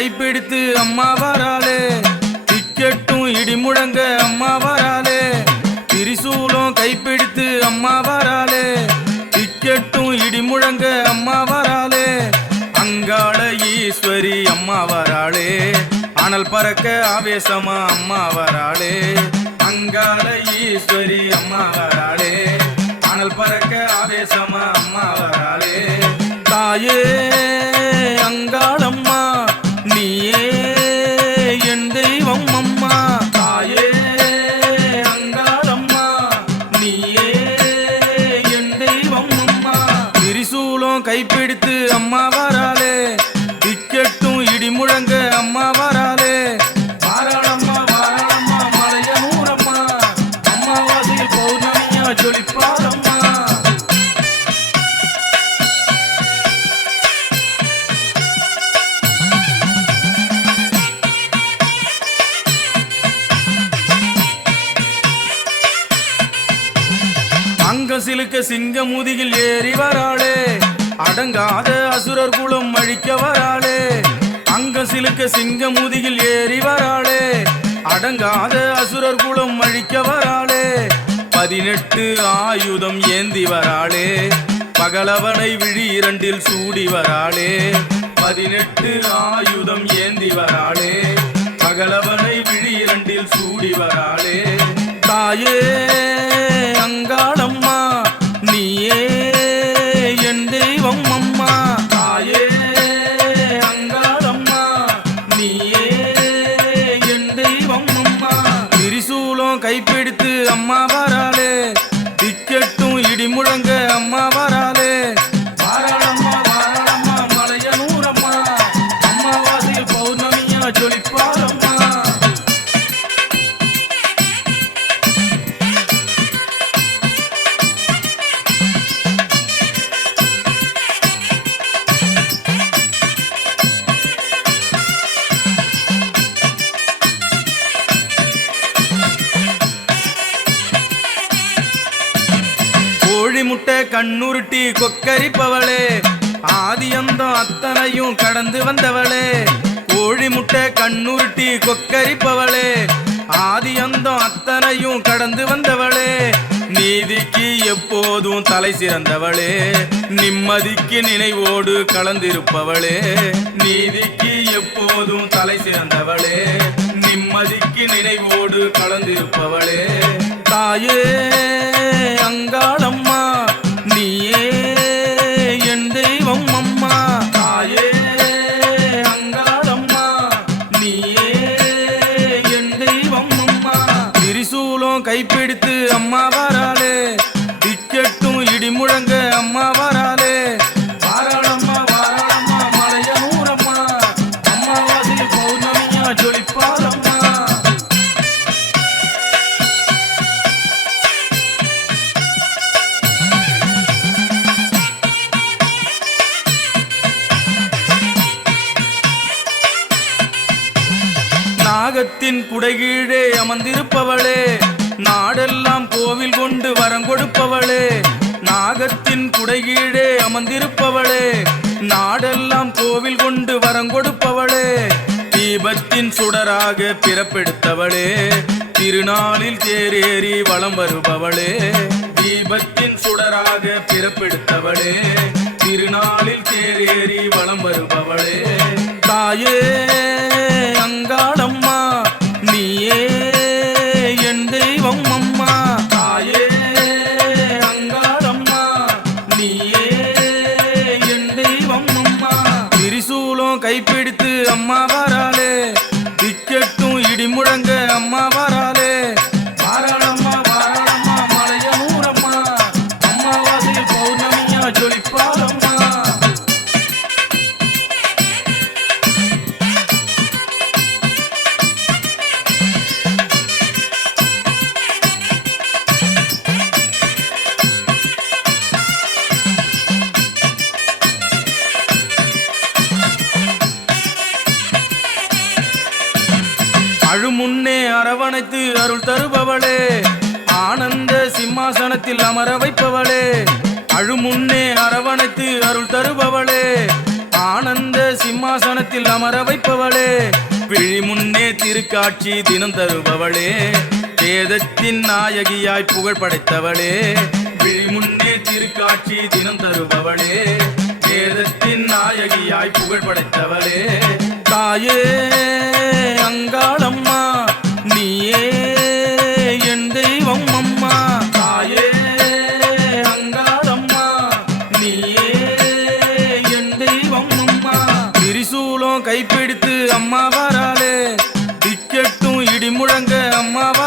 கைப்பிடித்து அம்மா வராளே. டிக்கெட்டும் இடி முழங்க அம்மா வராளே. திரிசூலம் கைப்பிடித்து அம்மா வராளே. டிக்கெட்டும் இடி முழங்க அம்மா வராளே. அங்காள ஈஸ்வரி அம்மா வராளே. அனல் பறக்க ஆவேசமா அம்மா வராளே. அங்காள ஈஸ்வரி அம்மா வராளே. அனல் பறக்க ஆவேசமா அம்மா வராளே. தாயே திரிசூலம் கைப்பிடித்து அம்மா வராளே. டிக்கெட்டும் இடி முழங்க அம்மா வராளே. வாராளம்மா வாராளம்மா மலைய நூறம்மா. அம்மாவாசையில் பௌர்ணமியா ஜொலிப்பாரம்மா அங்க சிலுக்க சிங்க முதுகில் ஏறி வராளே. அடங்காத அசுரர் குலம் அழிக்க வராளே. அங்க சிலுக்க சிங்க முதுகில் ஏறி வராளே. அடங்காத அசுரர் குலம் அழிக்க வராளே. பதினெட்டு ஆயுதம் ஏந்தி வராளே. பகலவனை விழி இரண்டில் சூடி வராளே. பதினெட்டு ஆயுதம் ஏந்தி வராளே. பகலவனை விழி இரண்டில் சூடி வராளே. தாயே கைப்பிடித்து அம்மா வராளே. டிக்கெட்டும் இடி முழங்க கண்ணுருட்டி கொக்கரிப்பவளே. ஆதியந்தம் அத்தனையும் கடந்து வந்தவளே. கோழி முட்டை கண்ணுருட்டி கொக்கரிப்பவளே. ஆதியந்தம் அத்தனையும் கடந்து வந்தவளே. நீதிக்கு எப்போதும் தலை சிறந்தவளே. நிம்மதிக்கு நினைவோடு கலந்திருப்பவளே. நீதிக்கு எப்போதும் தலை சிறந்தவளே. நிம்மதிக்கு நினைவோடு கலந்திருப்பவளே. தாயே அங்காளம்மா கைப்பிடித்து அம்மா வராளே. டிக்கெட்டும் இடி முழங்க அம்மா வராளே. வாராளம்மா வாராளம்மா மலைய நூறம்மா அம்மாவாசையில் பௌர்ணமியா ஜொலிப்பாரம்மா நாகத்தின் குடைகீழே அமர்ந்திருப்பவளே. அமர்ந்திருப்பவளே நாகத்தின் குடைகீழே அமர்ந்திருப்பவளே நாடெல்லாம் கோவில் கொண்டு வரம் கொடுப்பவளே தீபத்தின் சுடராக பிறப்பெடுத்தவளே திருநாளில் தேரேறி வளம் வருபவளே தீபத்தின் சுடராக பிறப்பெடுத்தவளே திருநாளில் தேரேறி வளம் வருபவளே. தாயே திரிசூலம் கைப்பிடித்து அம்மா வராளே. டிக்கெட்டும் இடி முழங்க அம்மா வராளே. அழுமுன்னே அரவணைத்து அருள் தருபவளே. ஆனந்த சிம்மாசனத்தில் அமர வைப்பவளே. அழுமுன்னே அரவணைத்து அருள் தருபவளே. ஆனந்த சிம்மாசனத்தில் அமர வைப்பவளே. விழி முன்னே திருக்காட்சி தினம் தருபவளே. வேதத்தின் நாயகியாய் புகழ் படைத்தவளே. விழி முன்னே திருக்காட்சி தினம் தருபவளே. வேதத்தின் நாயகியாய் புகழ் படைத்தவளே. தாயே கைப்பிடித்து